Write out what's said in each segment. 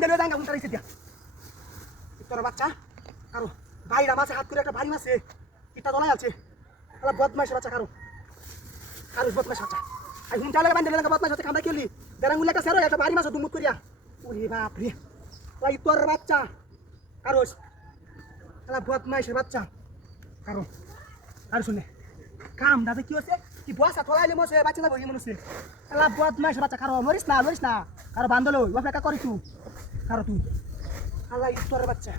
বাইন্দা লয়ে যাঙ্গা হুনটা দিয়া তোর বাচ্চা কারো বাইরা মাছে হাত করে একটা ভারী মাছে ইটা দলাই আছে আলা বদমাইশ বাচ্চা কারো কারো বদমাইশ বাচ্চা আই হুনটা লয়ে বাইন্দা লয়ে বদমাইশ বাচ্চা কামড়া কেলি দেরাঙ্গুলা একটা সেরো একটা ভারী মাছ দুমুত করিয়া ওরে বাপ রে লাই তোর বাচ্চা কারো আলা বদমাইশ বাচ্চা কারো আর শুনে কাম দাদা কি হচ্ছে কি বসা তোলাইলে মছে বাচ্চা বহি মনছে আলা বদমাইশ বাচ্চা কারো মরিস না কারো বান্দলো ওফেকা করি তুই কারো তুই আলা তোর বাচ্চা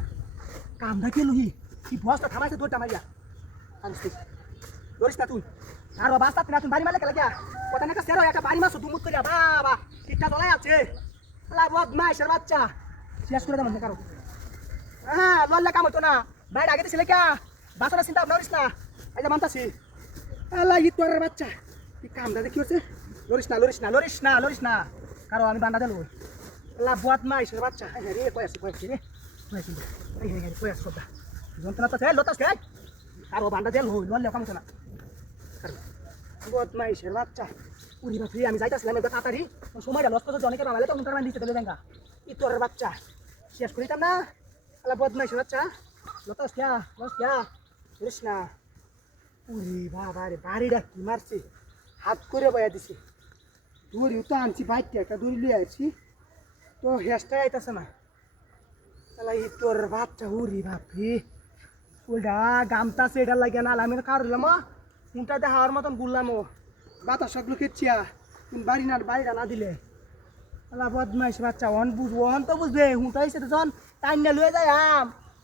কাম দা কি লুহি কি বসটা থামাইছে দৌড়টা মারিয়া আনছি ধরিস না তুই আর বাস্তা না তুই বাড়ি মারলে কেলা কথা না সেরো একটা বাড়ি মাছ দুমুত করিয়া বাবা ঠিকটা দলাই আছে আলা বদমাইশের বাচ্চা শেষ করে দেন কারো হ্যাঁ লল্লা কাম হতো না বাইরে আগে ছিলে কে বাসাটা চিন্তা ভাবনা করিস না এই যে মানতাছি আলা তোর বাচ্চা কি কাম দাদা কি হচ্ছে লরিস না কারো আমি বান্ডা দেব আলা বদমাইশের বাচ্চা রে কয়াছি রে কয়াছি কথা যন্ত্রণা তো লতাস কে কারো বান্ডা দেল হই লল্লা কাম হতো না বদমাইশের বাচ্চা উড়ি বাপ রে আমি যাইতাছিলাম একবার তাড়াতাড়ি সময়টা লস করতে অনেকে বাঙালি তো উন্টার মান দিতে দেবে দেঙ্গা তোর বাচ্চা শেষ করিতাম না আলা বদমাইশের বাচ্চা লতাস কে করিস না উরি বাবা রে বাড়িটা কি মারছে হাত করে বয়া দিছে দড়িও তো আনছি বাইকটা একটা দড়ি লিয়ে আসছি তো হেসটাই আইতাছে না তাহলে তোর বাচ্চা উরি বাপরে ওইটা গামতাছে এটা লাগে না আমি তো কারলাম উনটা দেখার মতন ঘুরলাম বাতাস সবগুলো কেচিয়া তুমি বাড়িটা না দিলে আলা বদমাইশ বাচ্চা অন বুঝবো অন তো বুঝবে হুঁটা এসে তো যখন টাইম না লয়ে যায়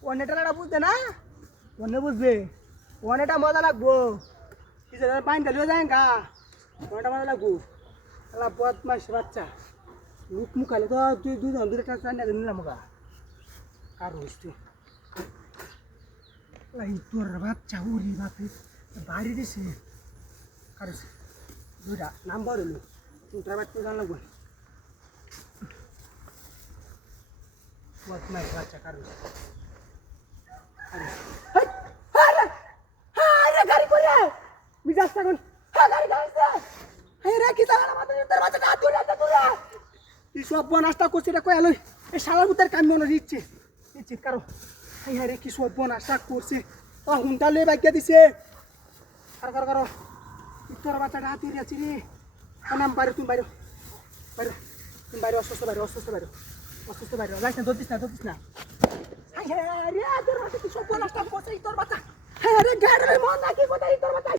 অনেটা বুঝবে না অনে বুঝবে অনেটা মজা লাগবো পাইনটা লয়ে যায় গা অনেটা মজা লাগবো আলা বদমাইশ বাচ্চা মুখ মুখালে তো দুই টাকা নিলাম গা কার হইছে তোর বাচ্চা উরি বাপে বাড়ি দিছে কার দুইটা নাম্বার হলো তোর বাচ্চা জান লাগবো বদমাইশ বাচ্চা কার গাড়ি করে মিজাজ থাকুন গাড়ি গাইছে রে কি জানা আমাদের তোর বাচ্চা হাত ধরে আছে তোরা কি সব বনাসটা করছিস রে কই আলো এই শালার উত্তর কাম মনে দিচ্ছে কারো রে কি সব বনাসটা করছে হুনটা লয়ে বাইকে দিছে কারো তোর বাচ্চাটা হাত ধরে আছে রে নাম বাইরে তুমি বাইরে অসুস্থ বাইরে যাইস না দৌড়িস না রে তোর বাচ্চা কি সব বনাসটা করছে তোর বাচ্চা রে গাড়ি মন নাকি কোথায় তোর বাচ্চা